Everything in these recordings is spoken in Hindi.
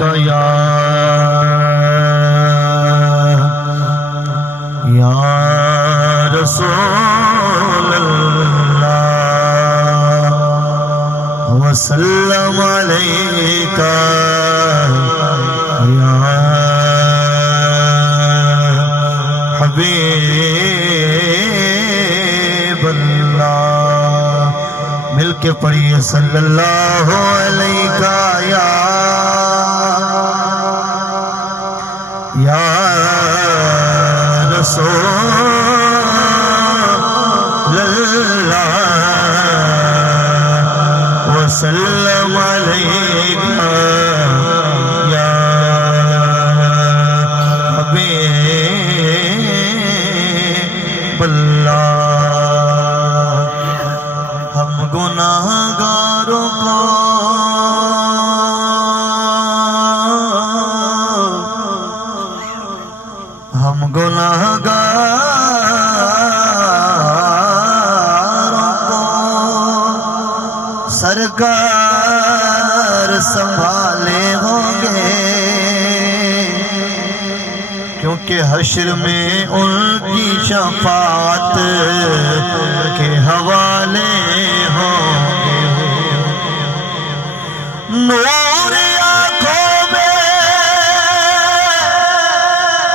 अलैका या रसूल अल्लाह वसल्लम अलैका या हबीब अल्लाह। मिलके पढ़िए सल्लल्लाहु अलैका या रसूल अल्लाह वसल्लम अलैका या हबीब अल्लाह। हम गुनाहगारों को सरकार संभाले होंगे, क्योंकि हश्र में उनकी शफाअत के हवाले होंगे। नूर आँखों में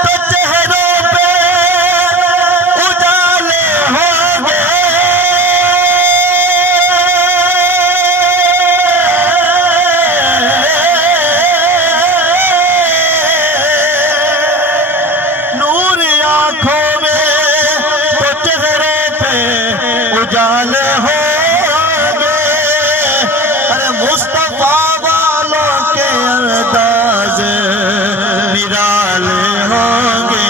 तो चेहरों पे उजाले होंगे, उजाले होंगे। अरे मुस्तफा वालों के अंदाज निराले होंगे,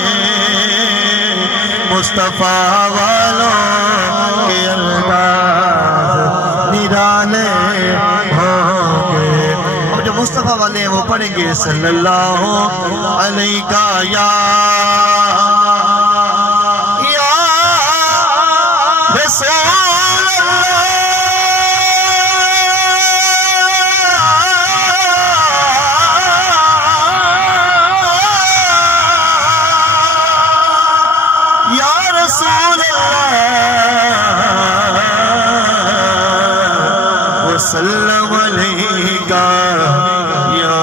मुस्तफा वालों के अंदाज निराले होंगे। अब जो मुस्तफा वाले हैं वो पढ़ेंगे सल्लल्लाहु अलैका या वसल्लम अलैका या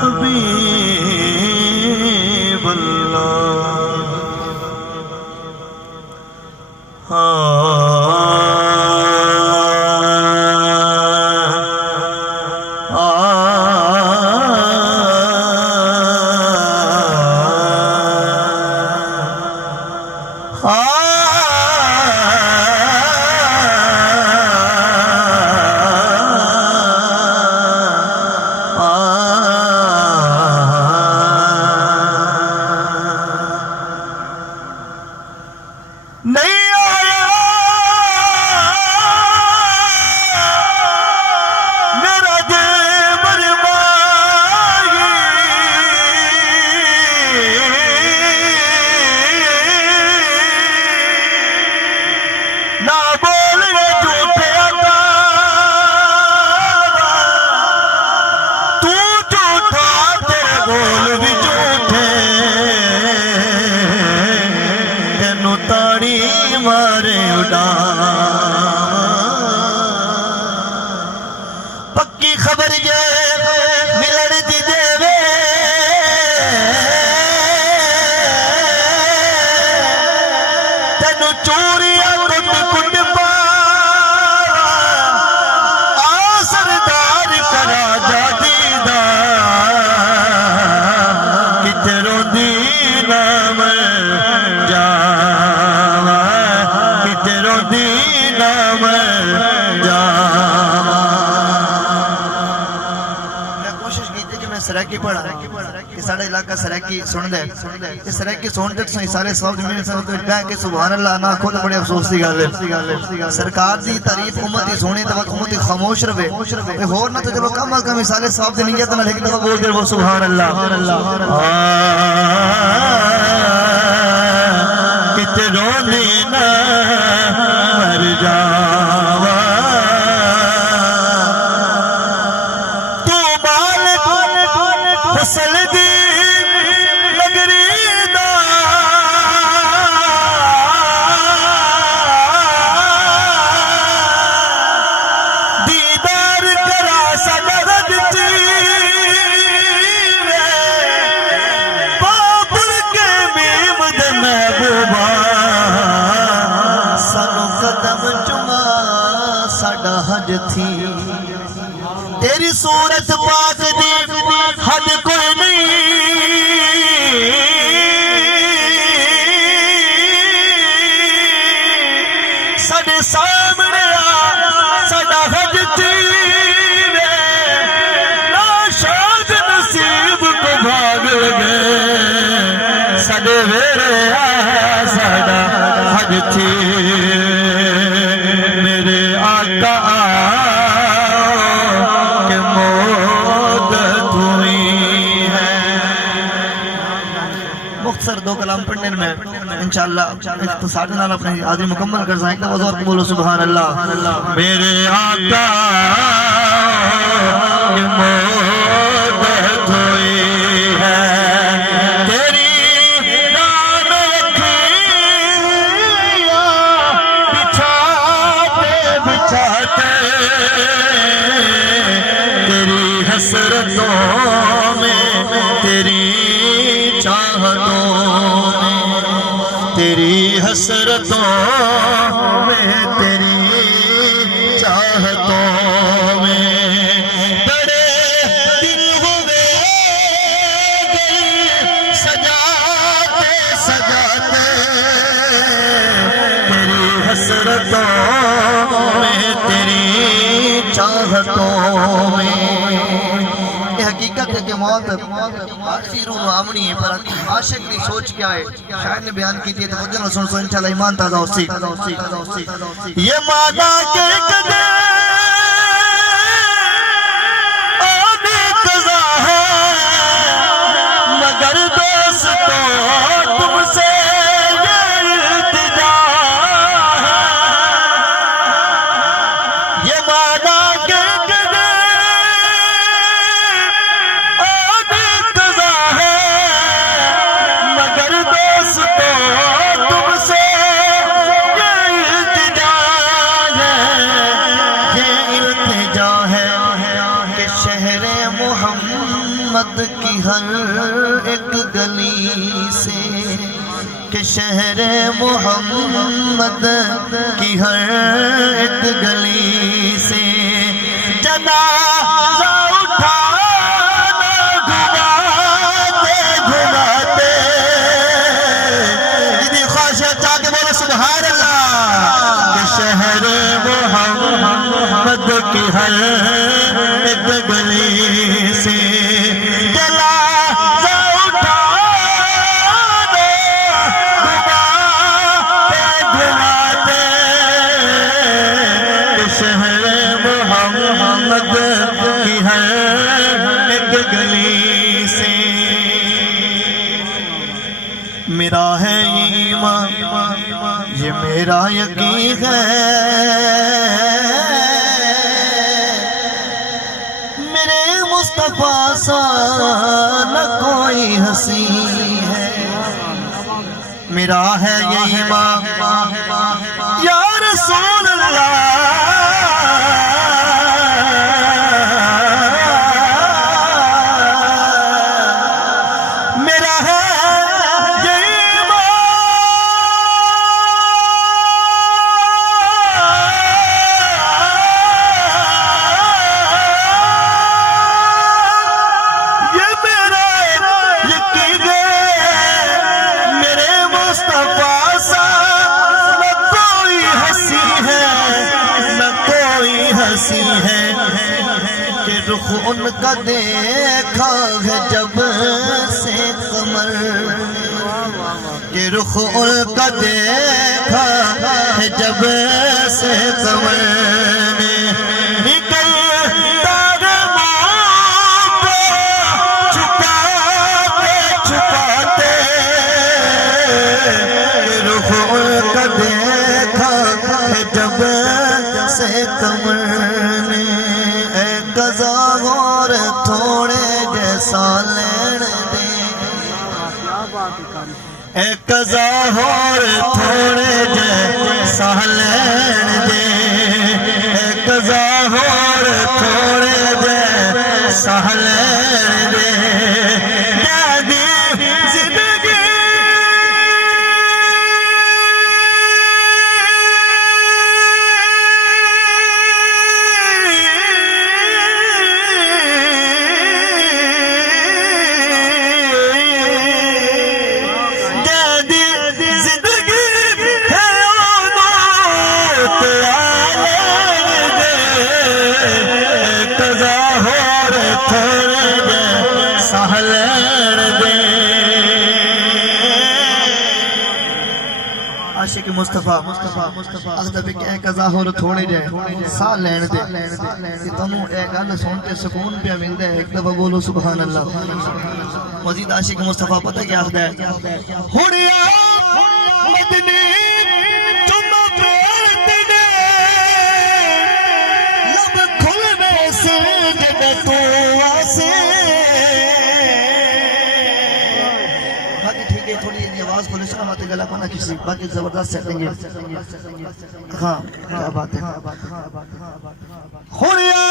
हबीब मारे उड़ा। पक्की खबर ये मिलड़ दी देवे, तेनु चूरिया कुट कुट पावा, आ सरदार करा जा दीदा, किथे रोंदी नाम जा सराकी पढ़ा कि साडा इलाका सराकी सुन ले ते सराकी सुन तक सही सारे सब मेरे साथ तो कह के सुभान अल्लाह ना खुद बड़े अफसोस की गल है। सरकार दी तारीफ उम्मत ही सुने तो उम्मत ही खामोश रहे होर ना तो चलो कम अज कम सारे सब दी नियत नाल एक दफा बोल दे वो सुभान अल्लाह। किते रोंदी ना मर जावा, तू बाल फसल दी नगरी दा दीदार करा सगरद बाबुल के मीम दे महबूबा सानू कदम चुमा साडा हज थी तेरी सूरत पाक दी हद कोई नहीं साडे सामने आ साडा हज थी ना शाद नसीब को भाग लगे साडे वेरे आ साडा हज थी मेरे आका मुख्तसर दो कलाम पढ़ने में इंशाअल्लाह साढ़े नाल अपनी हाजिरी मुकम्मल कर जाएंगे वज़ूर बोलो सुभान अल्लाह मेरे आका की मोहब्बत हुई है तेरी बिछाते बिछाते तेरी हसरतों में तेरी चाहतों में तेरी हसरतों में तेरी चाहतों में बड़े दिल हुए सजाते सजाते तेरी हसरतों में तेरी चाहतों में हकीकत है कि मौत आखिरी रूह आमनी है पर आशिक की सोच क्या है शायर ने बयान की थी तो वजन सुन सुन इंशाल्लाह ईमान ताज़ा होसी ये माना के कदे आने कज़ा है मगर दोस्तों तुमसे ये इल्तिजा है ये माना के की हर एक गली से कि शहर मोहम्मद की हर एक गली से जनाज़ा उठाना घुमाते घुमाते यदि ख्वाहिश चाह के बोले सुभान अल्लाह कि शहर मोहम्मद की हर एक गली से मेरा है ईमान ये मेरा यकीन है मेरे मुस्तफा सा न कोई हंसी है मेरा है ये ईमान या रसूल अल्लाह कि रुख उनका देखा है जब से कमर कि रुख उनका देखा है जब से कमर निकलता छुपाते छुपाते रुख उनका देखा है जब से कमर गज़ा हो होर थोड़े जैसा लेण दे एक कज़ा होर थोड़े जैसा लेण दे एक कज़ा होर थोड़े जैसा लेण दे आशिक मुस्तफा अखदर भी क्या कज़ा होर थोड़े जे साह लैण दे कि तन्नू ए गल सुन के सुकून पे मिलदा है। एक दफा बोलो सुभान अल्लाह। मजीद आशिक मुस्तफा पता क्या आखदा है हुड़िया मदनी तुम प्यारते ने लब खुलवे से जब तू आसे थोड़ी आवाज को लिसना मत गला पाना किसी बाकी जबरदस्त सेटिंग है। हाँ क्या बात है। हुड़िया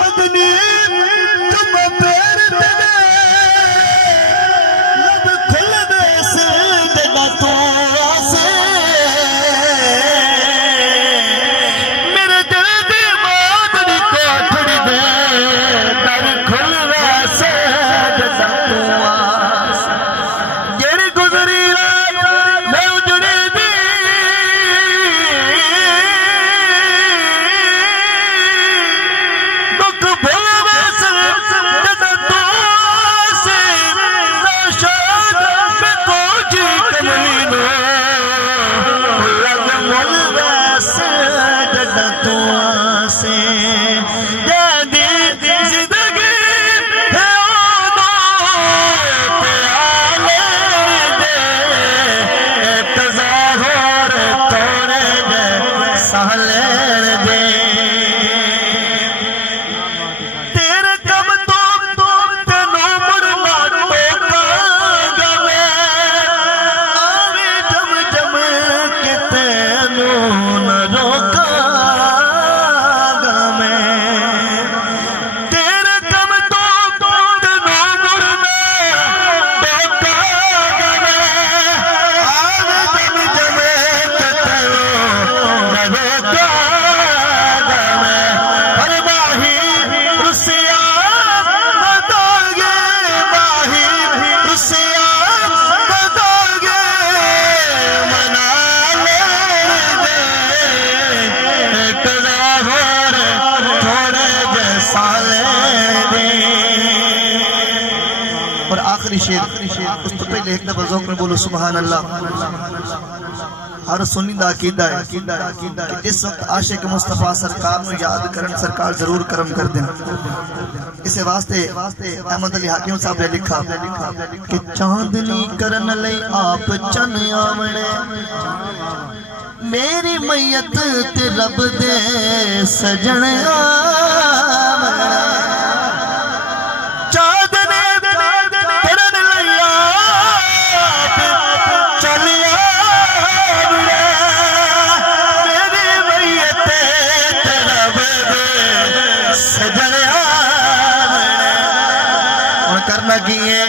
मदनी तुम प्यारते ने लब खुलवे से जब तू आसे मेरे दिल दी मादनी कोठड़ी दे दर खुलवे से जब तू आसे जेड़ी गुजरी मैं उजड़ी दी दुख भुलवे से जब तू आसे नाशाद में कोजी कमली नो लग भुलवे से जब तू आसे जदी जिंदगी है दो प्याले दे कज़ा होर थोड़े जैसा लेण दे तेरे कम तो तेनू मुड़ना टोकांगा मैं आवे जम जम के तेनू न रोकांगा मैं तेरे कम तो तेनू मुड़ना टोकांगा मैं आवे जम जम के तेनू न रोकांगा मैं हर माही रुसिया बतागे माही रुसिया बतागे मना लेण दे कज़ा होर थोड़े जैसा लेण दे। और आखिरी शेर उस तो पहले एक दफा ज़ौक़ में बोलो सुभान अल्लाह। हर सुन्नी दा अकीदा है कि जिस वक्त आशिक मुस्तफा सरकार नू याद करन सरकार जरूर करम कर दें। इस वास्ते अहमद अली हाकिम साहब ने लिखा कि चांदनी करन लई आप चन आवणे मेरी मैयत ते रब दे सजण आवणे चांदनी करन लई आप चन आवणे मेरी मैयत ते रब दे सजण आवणे। और करना की है